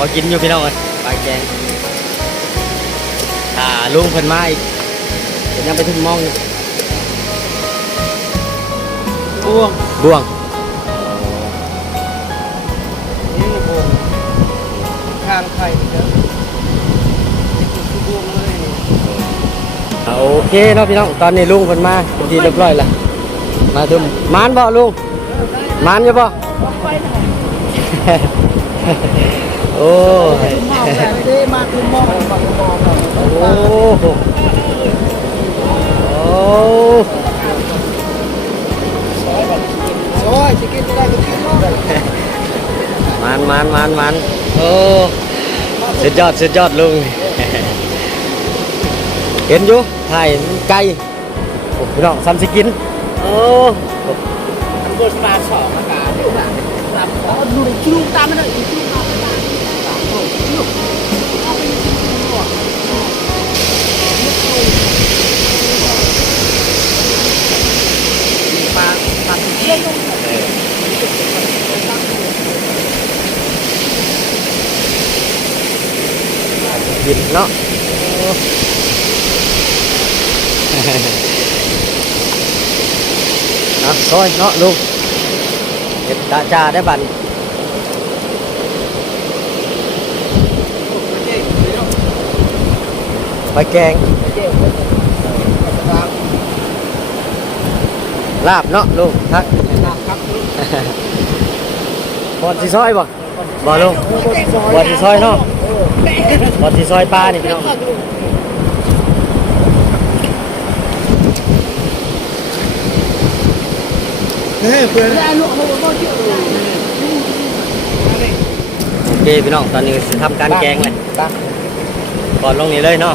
พอกินอยู่พี่น้องเอ้ยปลาแกงอ่าลุงเพิ่นมาอีกเดี๋ยวยังไปถึงมองอยู่บ่วงบ่วงนี่บ่วงข้างไข่เด้อคือบ่วงเลยนี่อ่าโอเคเนาะพี่น้องตอนนี้ลุงเพิ่นมาเป็นที่เรียบร้อยแล้วมาถึงมานบ่ลุงมานอยู่บ่ โอ้ยมาแบบเด้มาคือมองมาคือมองโอ้โหโอ้โอ้ยสิกินได้ก็กินมามันมันมันมันโอ้สุดยอดสุดยอดลุงเห็นอยู่ถ่ายไก่โอ้พี่น้องซ้ำสิกินโอ้มันบ่สบายสองอาการนี่ล่ะตามอ๋อดูชูตามมันได้ชูตามมันได้โอ้ลูกเอาไปกินบ่ปลาปลาเยี่ยม กินเนาะนะซอยเนาะลุงเห็ดตาจา ได้บันไปแกง ลาบเนาะลุงทักครับบอลสีซอยบ่บ่ลุงบอลสีซอยเนาะบอลสีซอยปลานี่พี่น้องเฮ้ยเพื่อนโอเคพี่น้องตอนนี้สิทำการแกงเลยตักก่อนลงนี้เลยเนาะ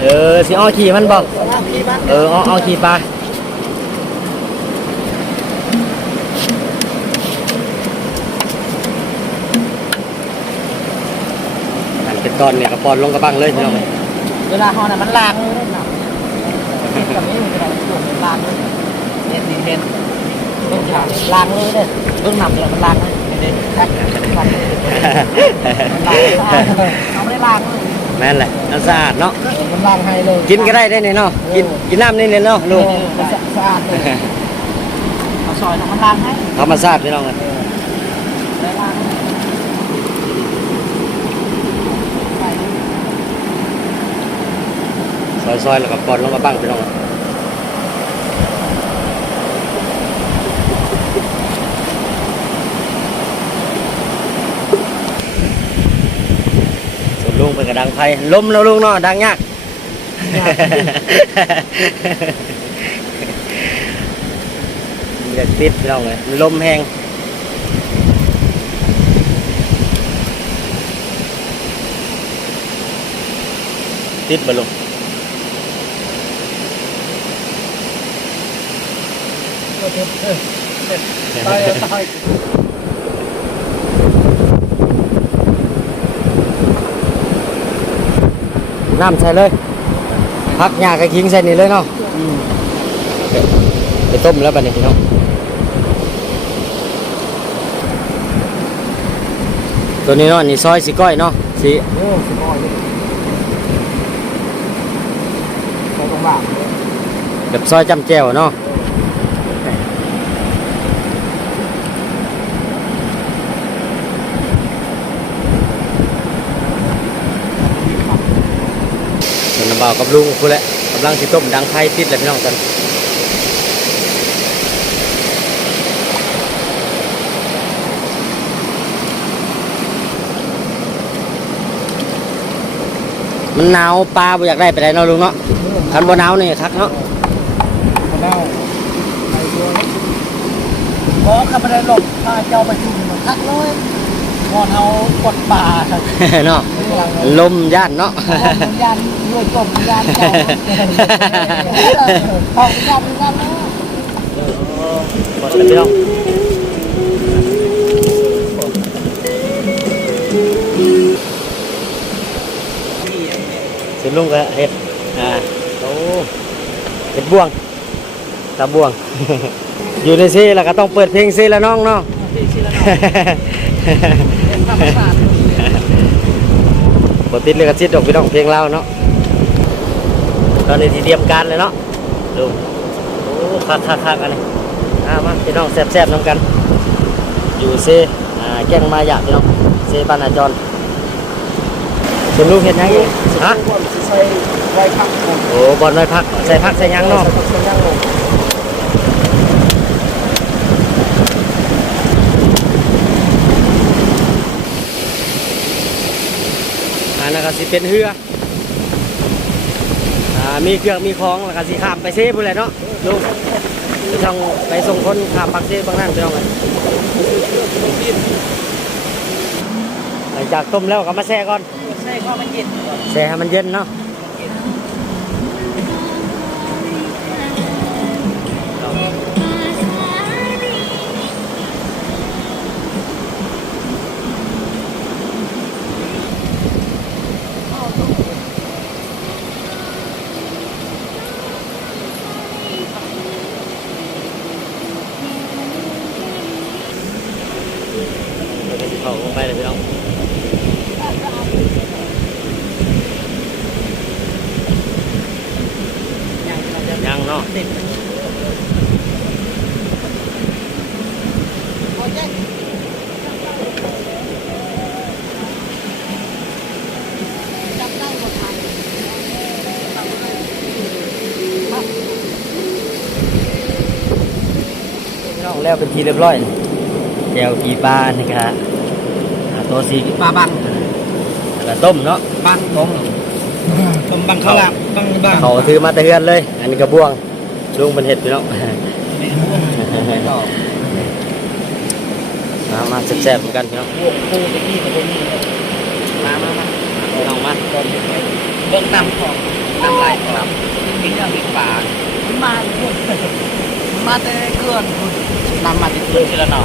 เหรอส่วนลุงประกาศเสียดยังลุงท่านฮะก็บ้างบางที่มาเออสิอ้อขี่มันบอกบางที่บ้างเอออ้ออ้อขี่ปลาอันเป็นตอนเนี่ยกระปอนลงกระบังเลยพี่น้องเอ้ยเวลาหอน่ะมันล้างเลยได้หนักกับนี้มันจะส่วนล้างเลยเห็นดีเห็นเรื่องขาล้างเลยเด้เรื่องหนักเลยมันล้างเลยเด่นแท็กล้างเลยมันล้างสะอาดเลยเอาไม่ได้ล้างเลย แม่นแหละน้ำสะอาดเนาะมันล้างให้เลยกินก็ได้ได้เนี่ยเนาะกินกินน้ำนี่เนี่ยเนาะลุงมันสะอาดเลยเอาซอยมันล้างให้ธรรมชาติพี่น้องกันได้ล้างซอยๆแล้วก็ปอนลงกระบังพี่น้องส่วนลุงเป็น กระดังไฟล้มแล้วลุงเนาะดังยากเด็ดปิดพี่น้องเลยลมแห้งติดบ่ลงตายตาย น้ำใส่เลยพักหญ้ากระคิงใส่นี่เลยเนาะไปต้มแล้วบัดนี้พี่น้องตัวนี้เนาะนี่ซอยสีก้อยเนาะสีโอ้สบายเลยใส่ตรงหลังเลยแบบซอยจำแจ่วเนาะส่วนน้ำเบาวกับลุงพูดแหละกำลังสิต้มดังไทยติดเลยพี่น้องกันมันหนาวปลาบ่อยากได้ไปได้เนาะลุงเนาะคันบ่หนาวนี่คักเนาะมาเน่าไปตัวขอขับไปได้หลบพาเจ้าไปชุมทักเลย งอนเอากดป่าครับเนาะเออลังลมย่านเนาะยันด้วยกบยันเขาเขายันยันเนาะหมดแล้วพี่น้องสิลุงก็เฮ็ดอ่าโอ้เฮ็ดบ่วงตาบ่วง อยู่ในซีแล้วก็ต้องเปิดเพลงซีแล้วน้องเนาะ พี่ชิลล์เป็นธรรมศาสตร์บติดเลยกระซิดดอกพี่น้องเพลงเล่าวเนาะตอนนี้ที่เตรียมการเลยเนาะดูโอ้คักคักคักอันนี้อ่ามาพี่น้องแซ่บแซ่บๆน้ำกัน อยู่เซอ่าแกงมาหยาพี่น้องเซบ้านอาจรส่วนลูกเห็นยังอีกฮะใส่ไว้ข้างบนโอ้บอลไว้พักใส่พักใส่หยังเนาะ ใส่ย่างลง อันนั้น ก็สิเป็นเรืออ่ามีเครื่องมีของแล้วก็สิข้ามไปเซพุ่นแหละเนาะลูกไปช่องไปส่งคนข้ามปักเซบางนั่นพี่น้องเอ้ยหลังจากต้มแล้วก็มาแช่ก่อนใส่ก็มันเย็นก่อนแช่ให้มันเย็นเนาะ เนาะเด็ดจับได้หมดไทยพี่น้องแล้วเป็นทีเรียบร้อยแจวกีปลานี่ครับอ่าตัวสีปลาบังแล้วก็ต้มเนาะ บังบงผม บังข้าวหลามบังบังเขาถือมาแต่เฮือนเลย อันนี้กระบ่วงลุงเป็นเห็ดพี่น้องมามาแซ่บๆเหมือนกันพี่น้องพวกปูตะกี้กับพวกนี้มามามาพี่น้องมาเบิ่งน้ำของน้ำลายของพริกน้ำพริกปลามาพวกมาแต่เกลือนน้ำมาติดเกลือนทีละหน่อ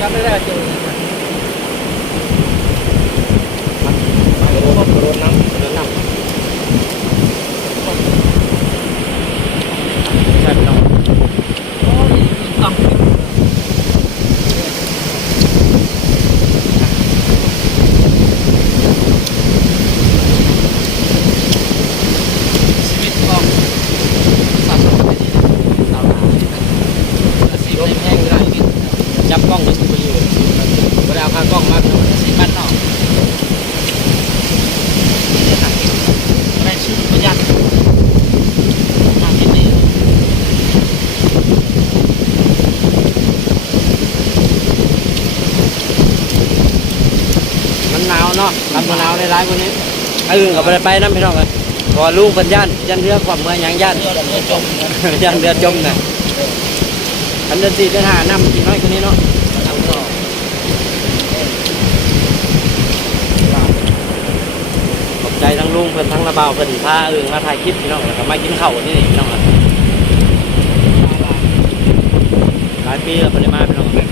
ยังไม่ได้เจอ มา โรดโรดน้ำโรดน้ำใช่พี่น้อง โอ้ยต้องชีวิตของสัตว์ประเภทนี้สาวนาสีไม่แห้งได้กิน จับกล้องอยู่ไปอยู่เวลาพากล้องมาพี่น้อง สีบ้านนอกได้ชื่อประหยัดทางที่นี่ มันหนาวเนาะ รับมาหนาวในร้ายกว่านี้ไอ้อื่นก็ไปไปน้ำพี่น้องเลยพอลุงเป็นย่านย่านเรือความเมื่อยยังย่านเรือดำเนินจมย่านเรือจมน่ะอันเดือนสี่เดือนห้าน้ำกินน้อยกว่านี้เนาะขอบใจทั้งลุงเพิ่นทั้งระเบาเพิ่นพาเอิงมาถ่ายคลิปพี่น้องแล้วก็มากินข้าวนี่พี่น้องอะหลายปีแล้วบ่ได้มาพี่น้อง